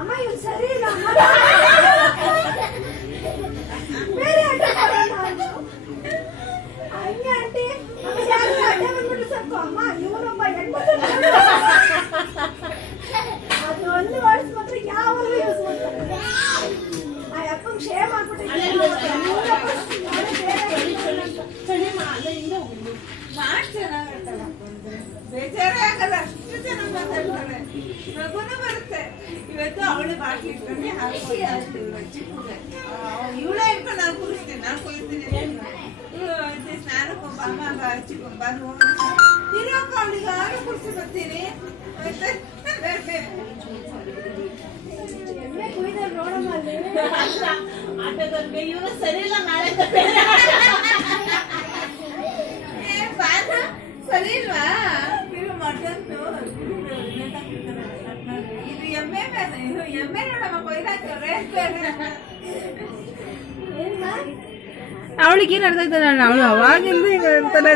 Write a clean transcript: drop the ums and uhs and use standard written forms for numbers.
ಅಮ್ಮ ಇವ್ ಸರಿ ಇಲ್ಲ ಅಮ್ಮ. ಬೇರೆ ಆಟ ಆಡೋಣ ಅಂದ್ರು. ಹಂಗೆ ಆಂಟಿ ಆಮೇಲೆ ಯಾರು ಅಡ್ಡ ಬಂದ್ಬಿಟ್ಟು ಸಾಕು ಅಮ್ಮ ಇವನೊಬ್ಬ ಹೆಣ್ಮಕ್ಳು ಅದು ಒಂದು ವರ್ಡ್ಸ್ ಮಾತ್ರ ಯಾವಾಗಲೂ ಯೂಸ್ ಮಾಡ್ತಾರೆ. ಆ ಅಪ್ಪಂಗೆ ಶೇಮ್ ಆಗ್ಬಿಟ್ಟಿದೆ. ಬೇಜಾರೇ ಆಗಲ್ಲ, ಅಷ್ಟು ಚೆನ್ನಾಗಿ ಮಾತಾಡ್ತಾಳೆ. ನಗುನು ಬರುತ್ತೆ. ಇವತ್ತು ಅವಳು ಬಾಟ್ಲಿ ಇಟ್ಕೊಂಡು ಇವಳೇ ಇಟ್ಕೊಂಡು ನಾನು ಕುಡಿಸ್ತೀನಿ, ನಾನು ಕುಡಿಸ್ತೀನಿ. ಸ್ನಾನಕ್ಕೆ ಅಮ್ಮ ಬಂದು ಇರೋಕ್ಕ ಅವಳಿಗೆ ಆರು ಕುಡಿಸಿ ಬರ್ತೀನಿ. ಎಮ್ಮೆ ಕುಯ್ದಲ್ಲಿ ನೋಡಮ್ಮ ಅಲ್ಲಿ ಆಟೋದವ್ರಿಗೆ ಇವನು ಸರಿ ಇಲ್ಲ ನಾಳೆ ಸರಿ ಇಲ್ವಾ ಮಟನ್ನು ಇದು ಎಮ್ಮೆ ಮೇಲೆ ಇದು ಎಮ್ಮೆ ನೋಡಮ್ಮ ಕೊಯ್ದಾಕ್ತವ್ರೆ. ಅವಳಿಗೆ ಏನ್ ಅರ್ಥ ಆಯ್ತಲ್ಲ, ಅವಳು ಅವಾಗಿಂದ ಈಗ ಅಂತಾನೆ